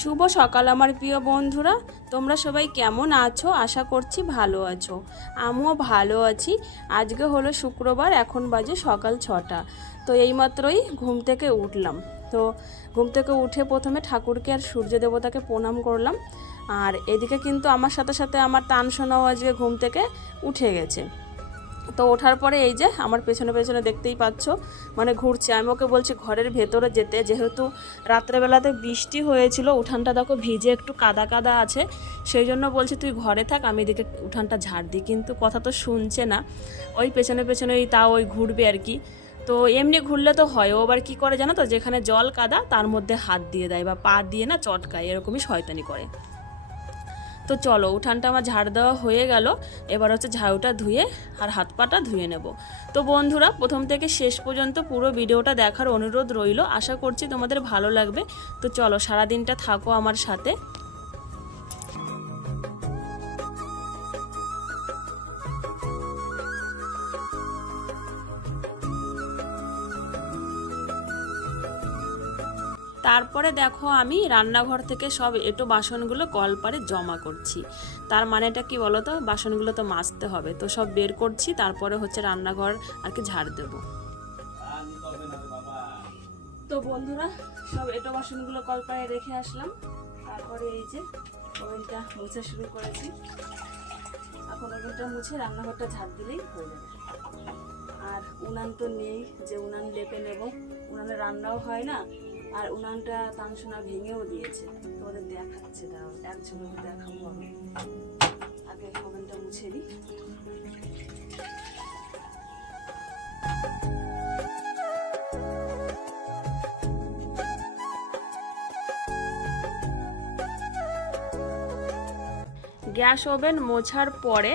শুভ সকাল আমার প্রিয় বন্ধুরা, তোমরা সবাই কেমন আছো? আশা করছি ভালো আছো। আমিও ভালো আছি। আজকে হলো শুক্রবার, এখন বাজে সকাল 6টা। তো এইমাত্রই ঘুম থেকে উঠলাম। তো ঘুম থেকে উঠে প্রথমে ঠাকুরকে আর সূর্য দেবতাকে প্রণাম করলাম। আর এদিকে কিন্তু আমার সাথে সাথে আমার তানসোনাও আজকে ঘুম থেকে উঠে গেছে। তো ওঠার পরে এই যে আমার পেছনে পেছনে দেখতেই পাচ্ছ, মানে ঘুরছে। আমি ওকে বলছি ঘরের ভেতরে যেতে, যেহেতু রাত্রেবেলাতে বৃষ্টি হয়েছিল, উঠানটা দেখো ভিজে একটু কাদা কাদা আছে, সেই জন্য বলছি তুই ঘরে থাক, আমি এদিকে উঠানটা ঝাড় দিই। কিন্তু কথা তো শুনছে না, ওই পেছনে পেছনেই তাও ওই ঘুরবে আর কি। তো এমনি ঘুরলে তো হয়, ও আবার কী করে জানো তো, যেখানে জল কাদা তার মধ্যে হাত দিয়ে দেয় বা পা দিয়ে না চটকায়, এরকমই শয়তানি করে। তো চলো, উঠানটা আমার ঝাড় দেওয়া হয়ে গেল। এবার হচ্ছে ঝাড়ুটা ধুয়ে আর হাত পাটা ধুয়ে নেব। তো বন্ধুরা, প্রথম থেকে শেষ পর্যন্ত পুরো ভিডিওটা দেখার অনুরোধ রইল। আশা করছি তোমাদের ভালো লাগবে। তো চলো, সারাদিনটা থাকো আমার সাথে। তারপরে দেখো, আমি রান্নাঘর থেকে সব এঁটো বাসনগুলো কলপারে জমা করছি। তার মানেটা কি বলো তো, বাসনগুলো তো মাজতে হবে, তো সব বের করছি, তারপরে হচ্ছে রান্নাঘর আর কি ঝাড় দেবো। তো বন্ধুরা, সব এঁটো বাসনগুলো কলপারে রেখে আসলাম। তারপরে এই যে ওভেনটা মুছে শুরু করেছি। এখন ওভেনটা মুছে রান্নাঘরটা ঝাড় দিলেই হয়ে যাবে। আর উনান তো নেই যে উনান লেপে নেব, উনানে রান্নাও হয় না। আর উনানটা তানসোনা ভেঙেও দিয়েছে, তো ওদের দেখাচ্ছে, দাও এক ঝুঁকে দেখাবো। আমি আগে ওভেনটা মুছে দিই। গ্যাস ওভেন মোছার পরে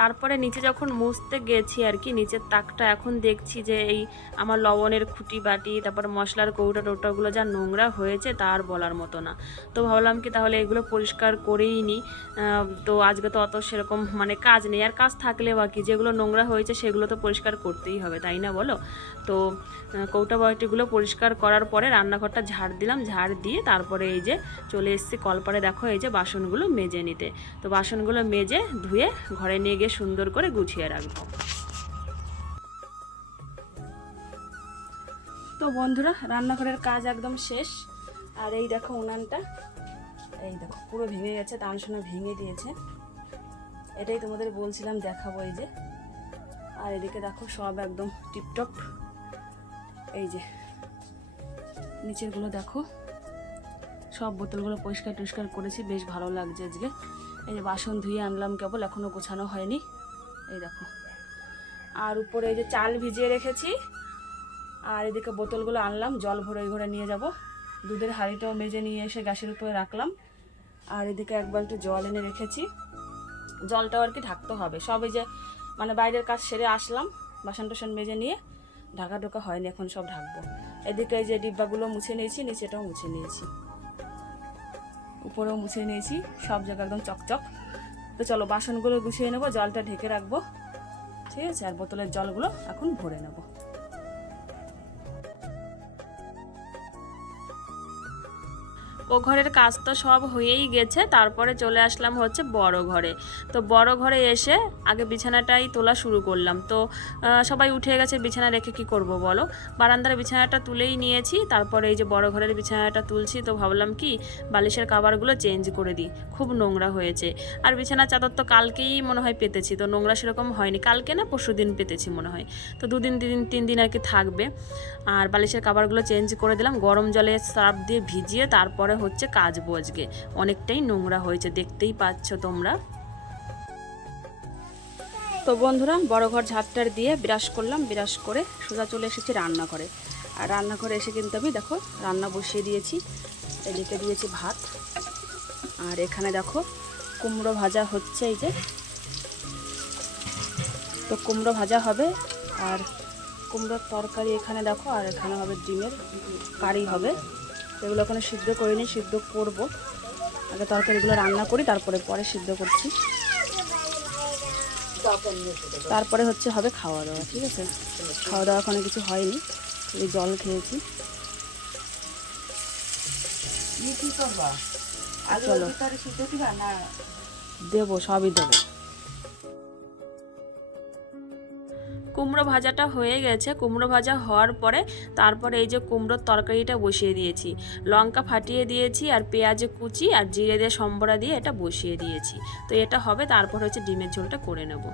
তারপরে নিচে যখন মুছতে গেছি আর কি, নিচের তাকটা এখন দেখছি যে এই আমার লবণের খুঁটি বাটি, তারপর মশলার কৌটা টোটাগুলো যা নোংরা হয়েছে তার বলার মতো না। তো ভাবলাম কি তাহলে এগুলো পরিষ্কার করেই নিই। তো আজকে তো অত সেরকম মানে কাজ নেই, আর কাজ থাকলে বাকি যেগুলো নোংরা হয়েছে সেগুলো তো পরিষ্কার করতেই হবে, তাই না বলো? তো কৌটা বাটিগুলো পরিষ্কার করার পরে রান্নাঘরটা ঝাড় দিলাম, ঝাড় দিয়ে তারপরে এই যে চলে এসেছি কলপারে, দেখো এই যে বাসনগুলো মেজে নিতে। তো বাসনগুলো মেজে ধুয়ে ঘরে নিয়ে গিয়ে সুন্দর করে গুছিয়ে রাখবো। তো বন্ধুরা, রান্নাঘরের কাজ একদম শেষ। আর এই দেখো উনানটা, এই দেখো পুরো ভেঙে গেছে, তানসোনা ভেঙে দিয়েছে। এটাই তোমাদের বলছিলাম দেখাবো, এই যে। আর এদিকে দেখো সব একদম টিপটপ। এই যে নিচেরগুলো দেখো, সব বোতলগুলো পরিষ্কার টরিষ্কার করেছি, বেশ ভালো লাগছে আজকে। এই যে বাসন ধুয়ে আনলাম, কেবল এখনও গোছানো হয়নি, এই দেখো। আর উপরে এই যে চাল ভিজিয়ে রেখেছি। আর এদিকে বোতলগুলো আনলাম, জল ভরে ওই ঘরে নিয়ে যাব। দুধের হাঁড়িটাও মেজে নিয়ে এসে গ্যাসের উপরে রাখলাম। আর এদিকে এক বালতি জল এনে রেখেছি, জলটাও আর কি ঢাকতে হবে। সব এই যে মানে বাইরের কাজ সেরে আসলাম, বাসন টাসন মেজে নিয়ে ঢাকা ঢোকা হয়নি, এখন সব ঢাকবো। এদিকে এই যে ডিব্বাগুলো মুছে নিয়েছি, নিচেটাও মুছে নিয়েছি, উপরেও মুছে নিয়েছি, সব জায়গা একদম চকচক। তো চলো বাসনগুলো গুছিয়ে নেবো, জলটা ঢেকে রাখবো, ঠিক আছে? আর বোতলের জলগুলো এখন ভরে নেবো। ও ঘরের কাজ তো সব হয়েই গেছে, তারপরে চলে আসলাম হচ্ছে বড় ঘরে। তো বড় ঘরে এসে আগে বিছানাটাই তোলা শুরু করলাম। তো সবাই উঠে গেছে, বিছানা রেখে কি করব বলো? বারান্দার বিছানাটা তুলেই নিয়েছি, তারপরে এই যে বড় ঘরের বিছানাটা তুলছি। তো ভাবলাম কি বালিশের কাভারগুলো চেঞ্জ করে দিই, খুব নোংরা হয়েছে। আর বিছানার চাদর তো কালকেই মনে হয় পেতেছি, তো নোংরা সেরকম হয়নি, কালকে না পরশু দিন পেতেছি মনে হয়। তো 2 দিন 3 দিন আর কি থাকবে। আর বালিশের কাভারগুলো চেঞ্জ করে দিলাম, গরম জলে সার্ফ দিয়ে ভিজিয়ে তারপরে হচ্ছে কাচবো। আজকে অনেকটাই নোংরা হয়েছে, দেখতেই পাচ্ছ তোমরা। তো বন্ধুরা, বড় ঘর ঝাড়টার দিয়ে ব্রাশ করলাম, ব্রাশ করে সোজা চলে এসেছি রান্নাঘরে। আর রান্নাঘরে এসে কিন্তু আমি দেখো রান্না বসিয়ে দিয়েছি। এদিকে দিয়েছি ভাত, আর এখানে দেখো কুমড়ো ভাজা হচ্ছে, এই যে। তো কুমড়ো ভাজা হবে, আর কুমড়োর তরকারি এখানে দেখো, আর এখানে হবে ডিমের কারি হবে। এগুলো ওখানে সিদ্ধ করে নিই, সিদ্ধ করবো। আগে তরকারিগুলো রান্না করি, তারপরে সিদ্ধ করছি। তারপরে হচ্ছে হবে খাওয়া দাওয়া, ঠিক আছে? খাওয়া দাওয়া কোনো কিছু হয়নি, এই জল খেয়েছি। চলো দেবো, সবই দেবো। কুমড়ো ভাজাটা হয়ে গেছে। কুমড়ো ভাজা হওয়ার পরে তারপরে এই যে কুমড়োর তরকারিটা বসিয়ে দিয়েছি, লঙ্কা ফাটিয়ে দিয়েছি আর পেঁয়াজ কুচি আর জিরে দিয়ে সম্বরা দিয়ে এটা বসিয়ে দিয়েছি। তো এটা হবে, তারপর হচ্ছে ডিমের ঝোলটা করে নেব।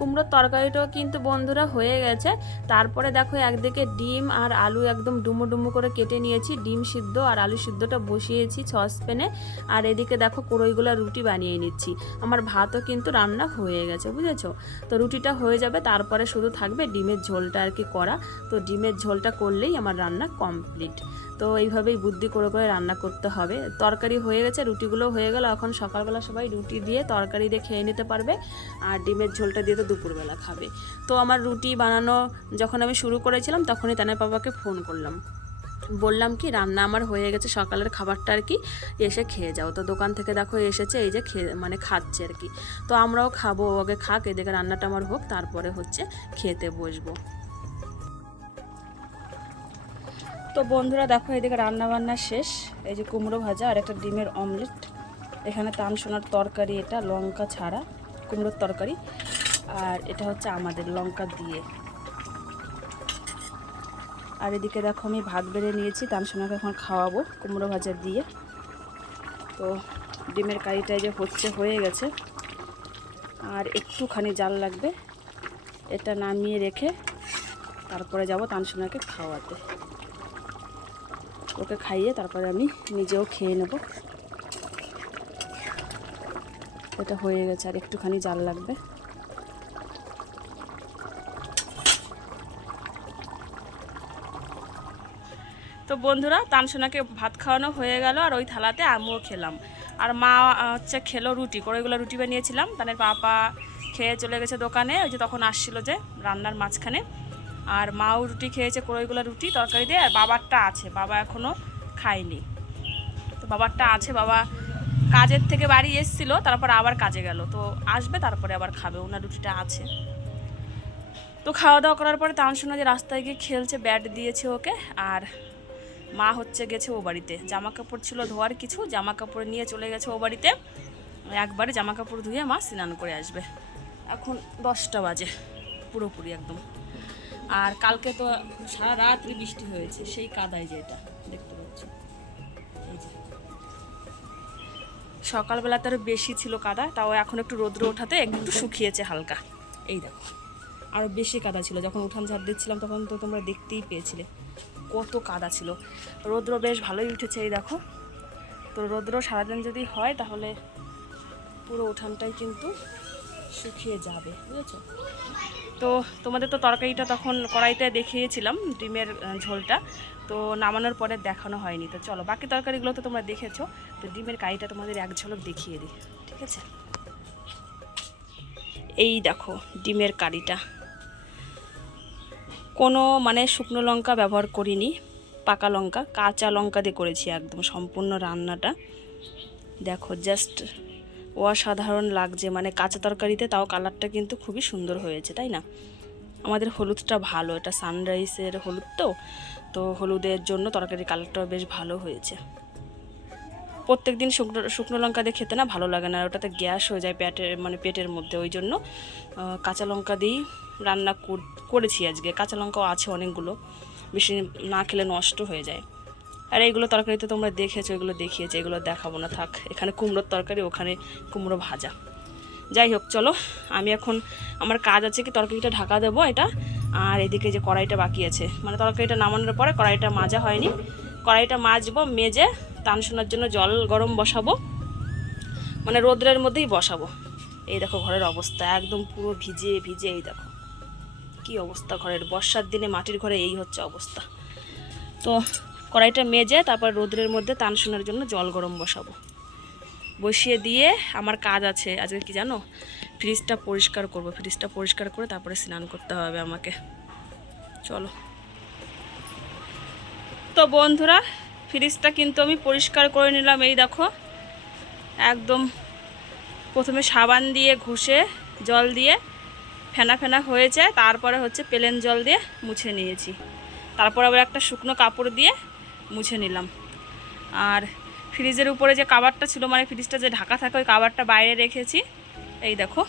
কুমড়োর তরকারিটাও কিন্তু বন্ধুরা হয়ে গেছে। তারপরে দেখো একদিকে ডিম আর আলু একদম ডুমো ডুমো করে কেটে নিয়েছি, ডিম সিদ্ধ আর আলু সিদ্ধটা বসিয়েছি সসপ্যানে। আর এদিকে দেখো কড়ইগুলো রুটি বানিয়ে নিচ্ছি। আমার ভাতও কিন্তু রান্না হয়ে গেছে, বুঝেছো? তো রুটিটা হয়ে যাবে, তারপরে শুধু থাকবে ডিমের ঝোলটা আর কি করা। তো ডিমের ঝোলটা করলেই আমার রান্না কমপ্লিট। তো এইভাবেই বুদ্ধি করে করে রান্না করতে হবে। তরকারি হয়ে গেছে, রুটিগুলো হয়ে গেল। এখন সকালবেলা সবাই রুটি দিয়ে তরকারি দিয়ে খেয়ে নিতে পারবে, আর ডিমের ঝোলটা দিয়ে তো দুপুরবেলা খাবে। তো আমার রুটি বানানো যখন আমি শুরু করেছিলাম তখনই তানের বাবাকে ফোন করলাম, বললাম কি রান্না আমার হয়ে গেছে, সকালের খাবারটা আর কি এসে খেয়ে যাও। তো দোকান থেকে দেখো এসেছে, এই যে মানে খাচ্ছে আর কি। তো আমরাও খাবো, আগে খাক, এদিকে রান্নাটা আমার হোক, তারপরে হচ্ছে খেতে বসবো। তো বন্ধুরা দেখো এদিকে রান্না বান্না শেষ। এই যে কুমড়ো ভাজা আর একটা ডিমের অমলেট, এখানে তানসোনার তরকারি, এটা লঙ্কা ছাড়া কুমড়োর তরকারি, আর এটা হচ্ছে আমাদের লঙ্কা দিয়ে। আর এদিকে দেখো আমি ভাত বেড়ে নিয়েছি, তানসোনাকে এখন খাওয়াবো কুমড়ো ভাজা দিয়ে। তো ডিমের কারিটা যে হচ্ছে, হয়ে গেছে, আর একটুখানি জাল লাগবে। এটা নামিয়ে রেখে তারপরে যাব তানসোনাকে খাওয়াতে। ওকে খাইয়ে তারপরে আমি নিজেও খেয়ে নেব। এটা হয়ে গেছে, আর একটুখানি জাল লাগবে। তো বন্ধুরা তানসোনাকে ভাত খাওয়ানো হয়ে গেল, আর ওই থালাতে আমিও খেলাম। আর মা হচ্ছে খেলো রুটি, কড়াইগুলো রুটি বানিয়েছিলাম। তাদের পাপা খেয়ে চলে গেছে দোকানে, ওই যে তখন আসছিল যে রান্নার মাঝখানে। আর মাও রুটি খেয়েছে, কড়াইগুলো রুটি তরকারি দিয়ে। আর বাবারটা আছে, বাবা এখনও খায়নি। তো বাবারটা আছে, বাবা কাজের থেকে বাড়ি এসেছিলো, তারপর আবার কাজে গেল, তো আসবে তারপরে আবার খাবে, ওনার রুটিটা আছে। তো খাওয়া দাওয়া করার পরে তানসোনা যে রাস্তায় গিয়ে খেলছে, ব্যাট দিয়েছে ওকে। আর মা হচ্ছে গেছে ও বাড়িতে, জামা কাপড় ছিল ধোয়ার, কিছু জামা কাপড় নিয়ে চলে গেছে ও বাড়িতে। একবারে জামা কাপড় ধুয়ে মা স্নান করে আসবে। এখন 10টা বাজে পুরোপুরি একদম। আর কালকে তো সারা রাত্রি বৃষ্টি হয়েছে, সেই কাদায় যে এটা দেখতে পাচ্ছ, এই যে সকালবেলা তার বেশি ছিল কাদা, তাও এখন একটু রোদ্র ওঠাতে একটু শুকিয়েছে হালকা। এই দেখো আরও বেশি কাদা ছিল, যখন উঠান ঝাড় দিচ্ছিলাম তখন তো তোমরা দেখতেই পেয়েছিলে কত কাদা ছিল। রৌদ্র বেশ ভালোই উঠেছে, এই দেখো। তো রৌদ্র সারাদিন যদি হয় তাহলে পুরো উঠানটাই কিন্তু শুকিয়ে যাবে, বুঝেছো? তো তোমাদের তো তরকারিটা তখন কড়াইতে দেখিয়েছিলাম, ডিমের ঝোলটা, তো নামানোর পরে দেখানো হয়নি। তো চলো বাকি তরকারিগুলো তো তোমরা দেখেছো, তো ডিমের কারিটা তোমাদের এক ঝলক দেখিয়ে দিই, ঠিক আছে? এই দেখো ডিমের কারিটা, কোনো মানে শুকনো লঙ্কা ব্যবহার করিনি, পাকা লঙ্কা, কাঁচা লঙ্কা দিয়ে করেছি একদম সম্পূর্ণ রান্নাটা। দেখো জাস্ট অসাধারণ লাগছে, মানে কাঁচা তরকারিতে তাও কালারটা কিন্তু খুবই সুন্দর হয়েছে, তাই না? আমাদের হলুদটা ভালো, এটা সানরাইসের হলুদ, তো হলুদের জন্য তরকারির কালারটাও বেশ ভালো হয়েছে। প্রত্যেক দিন শুকনো লঙ্কা দিয়ে খেতে না ভালো লাগে না, ওটাতে গ্যাস হয়ে যায় পেটের মধ্যে, ওই জন্য কাঁচা লঙ্কা দিয়েই রান্না করেছি আজকে। কাঁচা লঙ্কাও আছে অনেকগুলো, বেশি না খেলে নষ্ট হয়ে যায়। আর এইগুলো তরকারিতে তোমরা দেখেছো, এগুলো দেখিয়েছে, এগুলো দেখাবো না, থাক। এখানে কুমড়োর তরকারি, ওখানে কুমড়ো ভাজা। যাই হোক চলো, আমি এখন আমার কাজ আছে কি তরকারিটা ঢাকা দেবো এটা। আর এদিকে যে কড়াইটা বাকি আছে, মানে তরকারিটা নামানোর পরে কড়াইটা মাজা হয়নি, কড়াইটা মাজবো, মেজে তানসোনার জন্য জল গরম বসাবো, মানে রোদ্রের মধ্যেই বসাবো। এই দেখো ঘরের অবস্থা একদম পুরো ভিজে ভিজে, এই দেখো কি অবস্থা ঘরের, বর্ষার দিনে মাটির ঘরে এই হচ্ছে অবস্থা। তো কড়াইটা মেজে তারপর রোদ্রের মধ্যে তানসোনার জন্য জল গরম বসাবো, বসিয়ে দিয়ে আমার কাজ আছে আজকে কি জানো, ফ্রিজটা পরিষ্কার করব। ফ্রিজটা পরিষ্কার করে তারপরে স্নান করতে হবে আমাকে। চলো। তো বন্ধুরা ফ্রিজটা কিন্তু আমি পরিষ্কার করে নিলাম, এই দেখো একদম প্রথমে সাবান দিয়ে ঘষে জল দিয়ে ফেনা ফেনা হয়েছে, তারপরে হচ্ছে প্লেন জল দিয়ে মুছে নিয়েছি। তারপর আবার একটা শুকনো কাপড় দিয়ে মুছে নিলাম। আর ফ্রিজের উপরে যে কাভারটা ছিল, মানে ফ্রিজটা যে ঢাকা থাকে, ওই কাভারটা বাইরে রেখেছি। এই দেখো,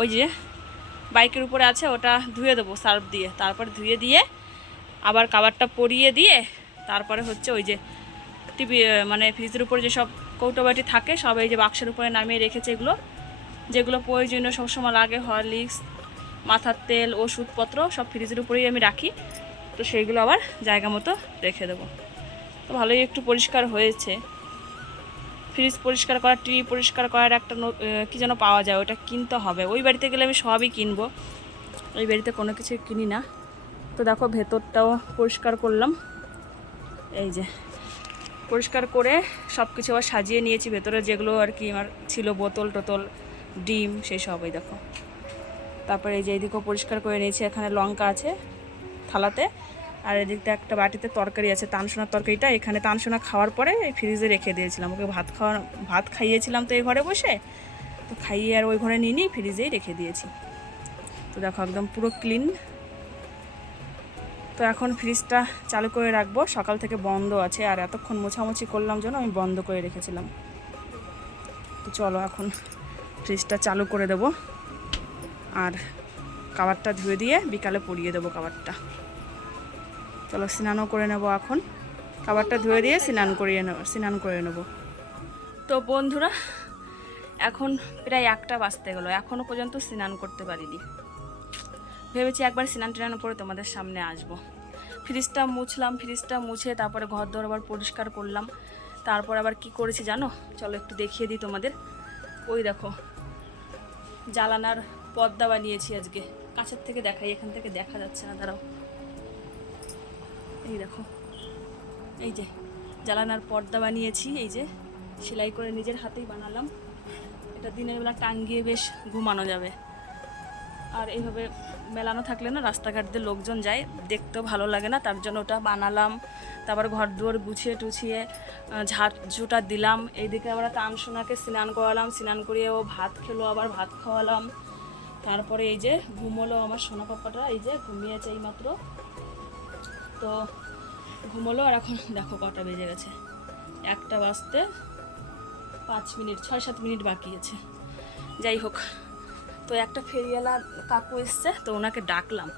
ওই যে বাইকের উপরে আছে, ওটা ধুয়ে দেবো সার্ফ দিয়ে। তারপর ধুয়ে দিয়ে আবার কাভারটা পরিয়ে দিয়ে তারপরে হচ্ছে ওই যে টিভি, মানে ফ্রিজের উপরে যেসব কৌটো বাটি থাকে সব এই যে বাক্সের উপরে নামিয়ে রেখেছে। এগুলো যেগুলো প্রয়োজনীয় সবসময় লাগে, হরলিক্স, মাথার তেল, ওষুধপত্র সব ফ্রিজের উপরেই আমি রাখি। তো সেইগুলো আবার জায়গা মতো রেখে দেবো। তো ভালোই একটু পরিষ্কার হয়েছে। ফ্রিজ পরিষ্কার করা, টিভি পরিষ্কার করার একটা কী যেন পাওয়া যায়, ওটা কিনতে হবে। ওই বাড়িতে গেলে আমি সবই কিনবো, ওই বাড়িতে কোনো কিছু কিনি না। তো দেখো ভেতরটাও পরিষ্কার করলাম। এই যে পরিষ্কার করে সব কিছু আবার সাজিয়ে নিয়েছি। ভেতরে যেগুলো আর কি আমার ছিল, বোতল টোতল, ডিম, সেই সবই দেখো। তারপরে এই যে এইদিকেও পরিষ্কার করে নিয়েছি। এখানে লঙ্কা আছে থালাতে, আর এদিকটা একটা বাটিতে তরকারি আছে, তানসোনার তরকারিটা। এখানে তানসোনা খাওয়ার পরে এই ফ্রিজে রেখে দিয়েছিলাম। ওকে ভাত খাইয়েছিলাম তো এই ঘরে বসে, তো খাইয়ে আর ওই ঘরে নিয়ে ফ্রিজেই রেখে দিয়েছি। তো দেখো একদম পুরো ক্লিন। তো এখন ফ্রিজটা চালু করে রাখবো, সকাল থেকে বন্ধ আছে। আর এতক্ষণ মোছামুছি করলাম জন্য আমি বন্ধ করে রেখেছিলাম। তো চলো এখন ফ্রিজটা চালু করে দেব, আর কাভারটা ধুয়ে দিয়ে বিকালে পরিয়ে দেবো কাভারটা। চলো স্নানও করে নেব এখন। কাভারটা ধুয়ে দিয়ে স্নান করে নেব। তো বন্ধুরা, এখন প্রায় 1টা বাজতে গেলো, এখনও পর্যন্ত স্নান করতে পারিনি। ভেবেছি একবার স্নান টান করে তোমাদের সামনে আসব। ফ্রিজটা মুছলাম, ফ্রিজটা মুছে তারপরে ঘর দর আবার পরিষ্কার করলাম। তারপর আবার কি করেছি জানো, চলো একটু দেখিয়ে দিই তোমাদের। ওই দেখো জালানার পর্দা বানিয়েছি আজকে। কাছের থেকে দেখাই, এখান থেকে দেখা যাচ্ছে না, দাঁড়াও। এই দেখো, এই যে জালানার পর্দা বানিয়েছি, এই যে সেলাই করে নিজের হাতেই বানালাম। এটা দিনের বেলা টাঙ্গিয়ে বেশ ঘুমানো যাবে। আর এইভাবে মেলানো থাকলে না রাস্তাঘাট দিয়ে লোকজন যায়, দেখতেও ভালো লাগে না, তার জন্য ওটা বানালাম। তারপর ঘর দুয়ার গুছিয়ে টুছিয়ে ঝাড়ঝুটা দিলাম। এইদিকে আমরা তানসোনাকে স্নান করালাম, স্নান করিয়ে ও ভাত খেলো, আবার ভাত খাওয়ালাম। তারপরে এই যে ঘুমোলো আমার সোনা পাপাটা, এই যে ঘুমিয়েছে এইমাত্র। তো ঘুমোলো। আর এখন দেখো কটা বেজে গেছে, 1টা বাজতে 5 মিনিট, 6-7 মিনিট বাকি আছে। যাই হোক, তো একটা ফেরিওয়ালা কাকু এসছে, তো ওনাকে ডাকলাম।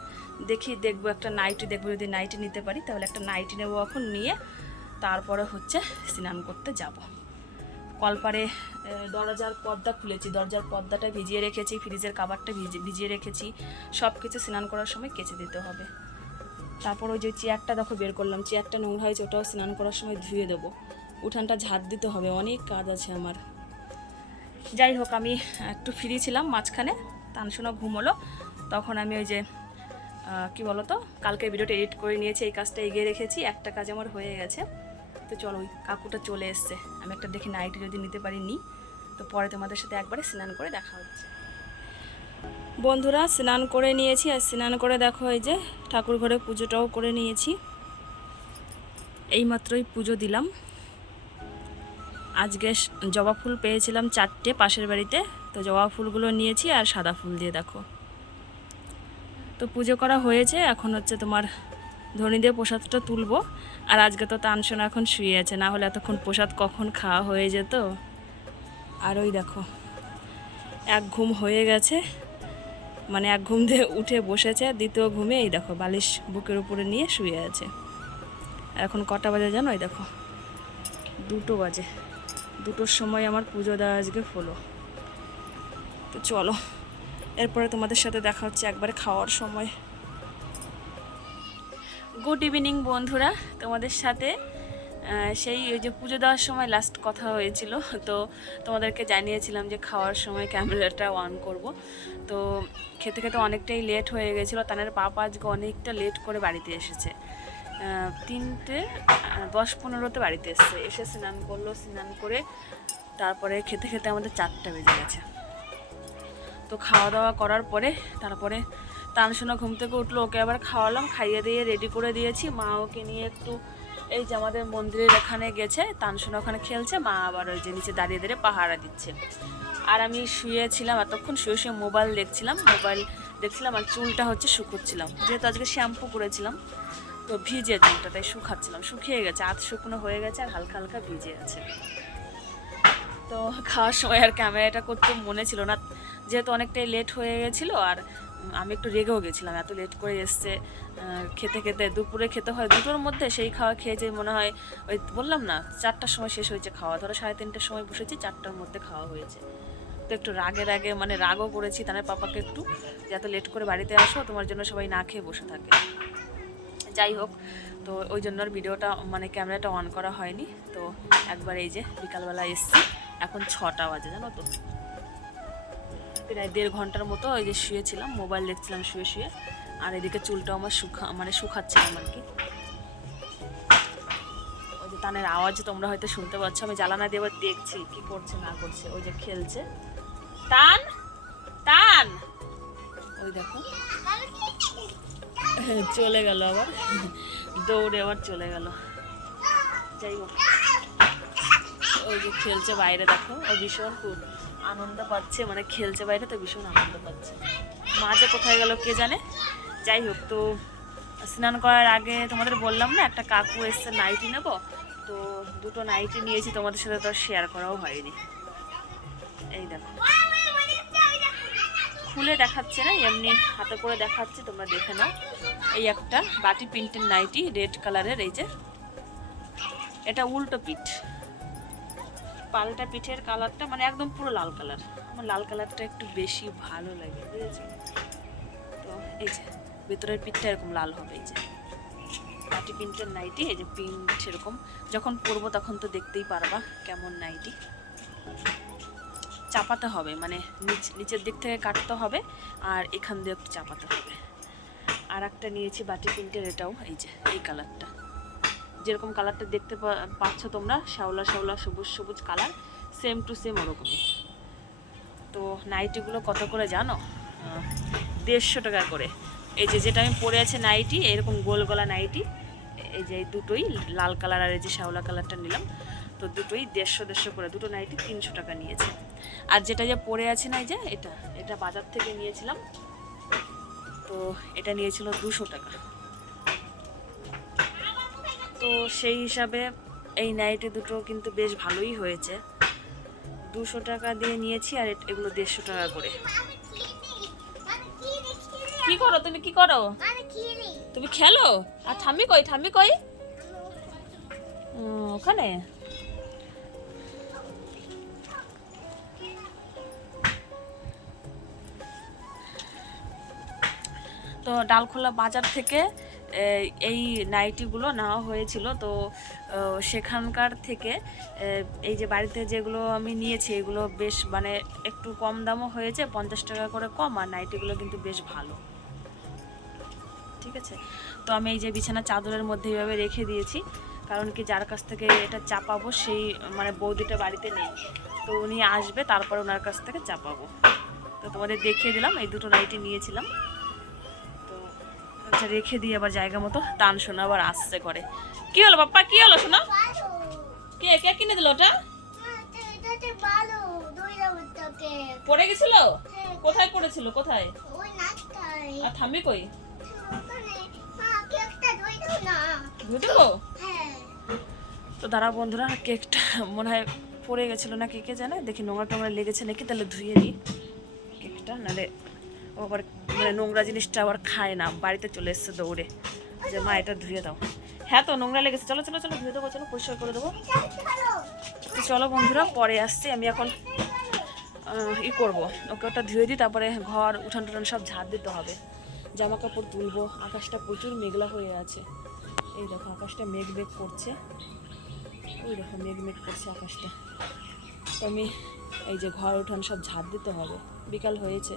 দেখবো একটা নাইটি দেখবো, যদি নাইটি নিতে পারি তাহলে একটা নাইটি নেবো এখন, নিয়ে তারপরে হচ্ছে স্নান করতে যাব। কলপারে দরজার পর্দা খুলেছি, দরজার পর্দাটা ভিজিয়ে রেখেছি, ফ্রিজের কাভারটা ভিজিয়ে রেখেছি। সব কিছু স্নান করার সময় কেচে দিতে হবে। তারপর ওই যে চেয়ারটা দেখো বের করলাম, চেয়ারটা নোংরা হয়েছে, ওটাও স্নান করার সময় ধুয়ে দেবো। উঠানটা ঝাড় দিতে হবে, অনেক কাজ আছে আমার। যাই হোক, আমি একটু ফ্রি ছিলাম মাঝখানে, তানসোনা ঘুমোলো, তখন আমি ওই যে কি বলো তো, কালকে ভিডিওটা এডিট করে নিয়েছি, এই কাজটা এগিয়ে রেখেছি, একটা কাজ আমার হয়ে গেছে। তো চলো, ওই কাকুটা চলে এসছে, আমি একটা দেখি নাইটি যদি নিতে পারি নি, তো পরে তোমাদের সাথে একবারে স্নান করে দেখা হচ্ছে। বন্ধুরা, স্নান করে নিয়েছি, আর স্নান করে দেখো এই যে ঠাকুর ঘরে পুজোটাও করে নিয়েছি। এইমাত্রই পুজো দিলাম। আজকে জবা ফুল পেয়েছিলাম 4টে পাশের বাড়িতে, তো জবা ফুলগুলো নিয়েছি আর সাদা ফুল দিয়ে দেখো। তো পুজো করা হয়েছে, এখন হচ্ছে তোমার ধনী দিয়ে প্রসাদটা তুলবো। আর আজকে তো তানসোনা এখন শুয়ে আছে, না হলে এতক্ষণ প্রসাদ কখন খাওয়া হয়ে যেত। আর ওই দেখো এক ঘুম হয়ে গেছে, মানে এক ঘুম দিয়ে উঠে বসেছে, দ্বিতীয় ঘুমে এই দেখো বালিশ বুকের উপরে নিয়ে শুয়ে আছে। এখন কটা বাজে জানো, এই দেখো 2টো বাজে। 2টোর সময় আমার পুজো দেওয়া আজকে হলো। তো চলো, এরপরে তোমাদের সাথে দেখা হচ্ছে একবারে খাওয়ার সময়। গুড ইভিনিং বন্ধুরা, তোমাদের সাথে সেই ওই যে পুজো দেওয়ার সময় লাস্ট কথা হয়েছিল, তো তোমাদেরকে জানিয়েছিলাম যে খাওয়ার সময় ক্যামেরাটা অন করব। তো খেতে খেতে অনেকটাই লেট হয়ে গেছিলো। তানের পাপা আজকে অনেকটা লেট করে বাড়িতে এসেছে, 3:10-15 বাড়িতে এসে স্নান করলো। স্নান করে তারপরে খেতে খেতে আমাদের 4টা বেজে গেছে। তো খাওয়া দাওয়া করার পরে তারপরে তানসোনা ঘুম থেকে উঠলো, ওকে আবার খাওয়ালাম, খাইয়ে দিয়ে রেডি করে দিয়েছি। মা ওকে নিয়ে একটু এই যে আমাদের মন্দিরের এখানে গেছে, তানসোনা ওখানে খেলছে, মা আবার ওই যে নিচে দাঁড়িয়ে দাঁড়িয়ে পাহারা দিচ্ছে। আর আমি শুয়েছিলাম, এতক্ষণ শুয়ে মোবাইল দেখছিলাম আর চুলটা হচ্ছে শুকোচ্ছিলাম, যেহেতু আজকে শ্যাম্পু করেছিলাম। তো ভিজে চুলটা, তাই শুকাচ্ছিলাম। শুকিয়ে গেছে, আধ শুকনো হয়ে গেছে আর হালকা হালকা ভিজে আছে। তো খাওয়ার সময় আর ক্যামেরাটা করতে মনে ছিল না, যেহেতু অনেকটাই লেট হয়ে গেছিলো। আর আমি একটু রেগেও গেছিলাম, এত লেট করে এসছে। খেতে খেতে দুপুরে খেতে হয় 2টোর মধ্যে, সেই খাওয়া খেয়েছে মনে হয় ওই বললাম না 4টার সময় শেষ হয়েছে খাওয়া। ধরো 3:30টার সময় বসেছি, 4টার মধ্যে খাওয়া হয়েছে। তো একটু রাগে মানে রাগও করেছি তাদের পাপাকে একটু, যে এত লেট করে বাড়িতে আসো, তোমার জন্য সবাই না খেয়ে বসে থাকে। যাই হোক, তো ওই জন্য আর ভিডিওটা মানে ক্যামেরাটা অন করা হয়নি। তো একবার এই যে বিকালবেলা এসছি, এখন 6টা বাজে জানো তো। প্রায় 1.5 ঘন্টার মতো ওই যে শুয়েছিলাম, মোবাইল দেখছিলাম শুয়ে শুয়ে। আর এদিকে চুলটাও আমার শুকাচ্ছিলাম আর কি। ওই যে তানের আওয়াজ তোমরা হয়তো শুনতে পাচ্ছ, আমি জ্বালানা দিয়ে এবার দেখছি কি করছে না করছে। ওই যে খেলছে, টান টান, ওই দেখো চলে গেল আবার, দৌড়ে আবার চলে গেল। যাই হোক, ওই যে খেলছে বাইরে, দেখো ও ভীষণ খুব আনন্দ পাচ্ছে, মানে খেলছে বাইরে তো ভীষণ আনন্দ পাচ্ছে। মাঝে কোথায় গেল কে জানে। যাই হোক, তো স্নান করার আগে তোমাদের বললাম না একটা কাকু এসছে নাইটি নেব, তো 2টো নাইটি নিয়েছি, তোমাদের সাথে তো শেয়ার করাও হয়নি। এই দেখো, খুলে দেখাচ্ছে না, এমনি হাতে করে দেখাচ্ছে, তোমরা দেখে নাও। এই একটা বাটি প্রিন্টের নাইটি, রেড কালারের। এই যে এটা উল্টো পিঠ, পাল্টা পিঠের কালারটা মানে একদম পুরো লাল কালার। আমার লাল কালারটা একটু বেশি ভালো লাগে, বুঝেছো? তো এই যে ভেতরের পিঠটা এরকম লাল হবে। এই যে বাটি প্রিন্টের নাইটি, এই যে প্রিন্ট সেরকম। যখন পরবো তখন তো দেখতেই পারবা কেমন নাইটি। চাপাতে হবে, মানে নিচের দিক থেকে কাটতে হবে, আর এখান দিয়ে একটু চাপাতে হবে। আর একটা নিয়েছি বাটি প্রিন্টের, এটাও এই যে এই কালারটা, যেরকম কালারটা দেখতে পাচ্ছ তোমরা, শ্যাওলা শ্যাওলা সবুজ সবুজ কালার, সেম টু সেম ওরকমই। তো নাইটিগুলো কত করে জানো? 150 টাকা করে। এই যে যেটা আমি পরে আছে নাইটি, এরকম গোল গলা নাইটি, এই যে দুটোই লাল কালার আর এই যে শ্যাওলা কালারটা নিলাম, তো দুটোই 150 করে। 2টো নাইটি 300 টাকা নিয়েছে। আর যেটা যে পরে আছে না, এই যে এটা বাজার থেকে নিয়েছিলাম, তো এটা নিয়েছিল 200 টাকা। তো সেই হিসাবে এই নাইটি দুটো কিন্তু বেশ ভালোই হয়েছে। 200 টাকা দিয়ে নিয়েছি, আর এগুলো 150 টাকা করে। কি করো তুমি, কি করো তুমি? খেলো। আর ঠাম্মি কই, ঠাম্মি কই? ওখানে। তো ডালখোলা বাজার থেকে এই নাইটিগুলো নেওয়া হয়েছিল। তো সেখানকার থেকে এই যে বাড়িতে যেগুলো আমি নিয়েছি, এগুলো বেশ মানে একটু কম দামও হয়েছে, 50 টাকা করে কম। আর নাইটিগুলো কিন্তু বেশ ভালো, ঠিক আছে। তো আমি এই যে বিছানা চাদরের মধ্যে এইভাবে রেখে দিয়েছি, কারণ কি যার কাছ থেকে এটা চাপাবো সেই মানে বৌদিটা বাড়িতে নেই, তো উনি আসবে, তারপর ওনার কাছ থেকে চাপাবো। তো তোমাদের দেখিয়ে দিলাম, এই 2টো নাইটি নিয়েছিলাম। তো আচ্ছা, রেখে দিয়ে আবার জায়গা মতো। টান শোনা আবার আসছে করে। কি হলো বাপ্পা, কি হলো শোনা? কে কে কিনে দিল ওটা? পড়ে গেছিল? কোথায় পড়েছিল, কোথায়? আর থাম্মি কই? ধুয়ে দেবো? তো দাঁড়া বন্ধুরা, কেকটা মনে হয় পড়ে গেছিলো না, কে জানে। দেখি নোংরা টোংরা লেগেছে নাকি, তাহলে ধুয়ে নিই কেকটা, নাহলে ও আবার মানে নোংরা জিনিসটা আবার খায় না। বাড়িতে চলে এসছে দৌড়ে, যে মা এটা ধুয়ে দাও। হ্যাঁ তো নোংরা লেগেছে, চলো চলো চলো ধুয়ে দেবো, চলো পরিষ্কার করে দেবো। তো চলো বন্ধুরা, পরে আসছি। আমি এখন করবো, ওকে ওটা ধুয়ে দিই, তারপরে ঘর উঠান টুঠান সব ঝাড় দিতে হবে, জামা কাপড় তুলবো। আকাশটা প্রচুর মেঘলা হয়ে আছে, এই দেখো আকাশটা মেঘ মেঘ করছে, ওই দেখো মেঘ মেঘ করছে আকাশটা। তো আমি এই যে ঘর উঠান সব ঝাড় দিতে হবে। বিকাল হয়েছে,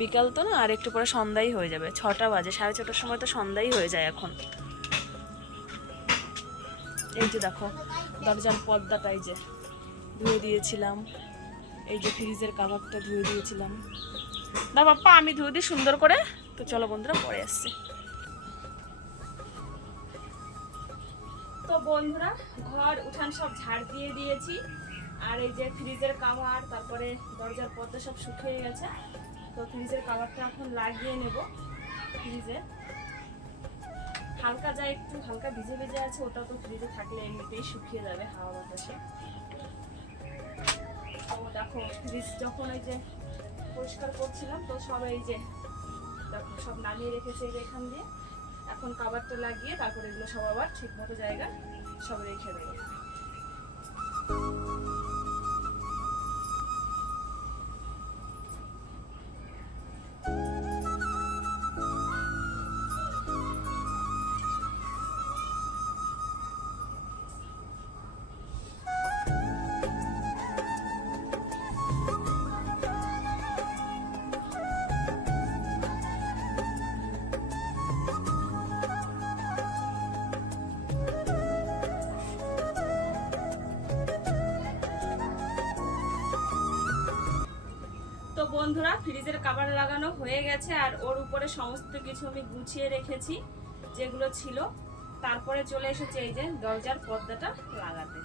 বিকাল তো না, আর একটু পরে সন্ধ্যাই হয়ে যাবে। 6টা বাজে, 6:30টার সময় তো সন্ধ্যাই হয়ে যায় এখন। এই যে দেখো দরজার পর্দাটা এই যে ধুয়ে দিয়েছিলাম, এই যে ফ্রিজের কাভারটা ধুয়ে দিয়েছিলাম। না বাপ্পা, আমি ধুয়ে দিই সুন্দর করে। তো চলো বন্ধুরা, পরে আসছে। তো বন্ধুরা, ঘর উঠান সব ঝাড় দিয়ে দিয়েছি, আর এই যে ফ্রিজের কাভার, তারপরে দরজার পর্দা সব শুকিয়ে গেছে। তো ফ্রিজের কাভারটা এখন লাগিয়ে নেব ফ্রিজে। হালকা যা একটু হালকা ভিজে ভিজে আছে ওটা তো ফ্রিজে থাকলে এমনিতেই শুকিয়ে যাবে হাওয়া বাতাসে। তো দেখো ফ্রিজ যখন এই যে পরিষ্কার করছিলাম তো সব এই যে দেখো সব নামিয়ে রেখেছে এই যে এখান দিয়ে। এখন কাভারটা লাগিয়ে তারপরে এগুলো সব আবার ঠিক মতো জায়গা সব রেখে দেবো। তো বন্ধুরা ফ্রিজের কভার লাগানো হয়ে গেছে আর ওর উপরে সমস্ত কিছু আমি গুছিয়ে রেখেছি যেগুলো ছিল। তারপরে চলে এসেছে এই যে দরজার পর্দাটা লাগাতে।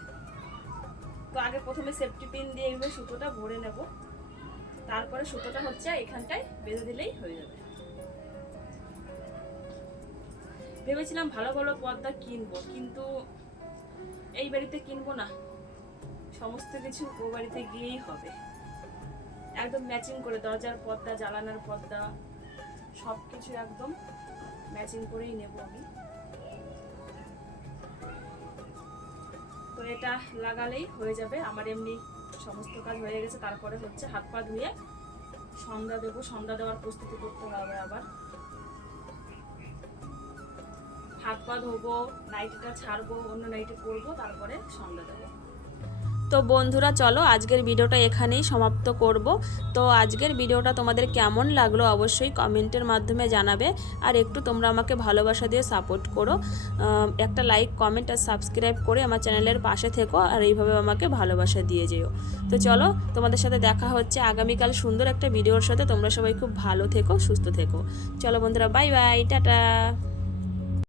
তো আগে প্রথমে সেফটি পিন দিয়ে এইভাবে সুতোটা ভরে নেব, তারপরে সুতোটা হচ্ছে এখানটায় বেঁধে দিলেই হয়ে যাবে। ভেবেছিলাম ভালো ভালো পর্দা কিনবো, কিন্তু এই বাড়িতে কিনবো না, সমস্ত কিছু ও বাড়িতে গিয়েই হবে। একদম ম্যাচিং করে দরজার পর্দা, জানালার পর্দা সব কিছু একদম ম্যাচিং করেই নেব আমি। তো এটা লাগালেই হয়ে যাবে আমার, এমনি সমস্ত কাজ হয়ে গেছে। তারপরে হচ্ছে হাত পা ধুয়ে সন্ধ্যা দেবো, সন্ধ্যা দেওয়ার প্রস্তুতি করতে হবে। আবার হাত পা ধোবো, নাইটিটা ছাড়বো, অন্য নাইটি পরবো, তারপরে সন্ধ্যা দেবো। তো বন্ধুরা চলো আজকের ভিডিওটা এখানেই সমাপ্ত করব। তো আজকের ভিডিওটা তোমাদের কেমন লাগলো অবশ্যই কমেন্টের মাধ্যমে জানাবে। আর একটু তোমরা আমাকে ভালোবাসা দিয়ে সাপোর্ট করো, একটা লাইক কমেন্ট আর সাবস্ক্রাইব করে আমার চ্যানেলের পাশে থেকো আর এইভাবে আমাকে ভালোবাসা দিয়ে যেও। তো চলো তোমাদের সাথে দেখা হচ্ছে আগামীকাল সুন্দর একটা ভিডিওর সাথে। তোমরা সবাই খুব ভালো থেকো, সুস্থ থেকো। চলো বন্ধুরা, বাই বাই, টাটা।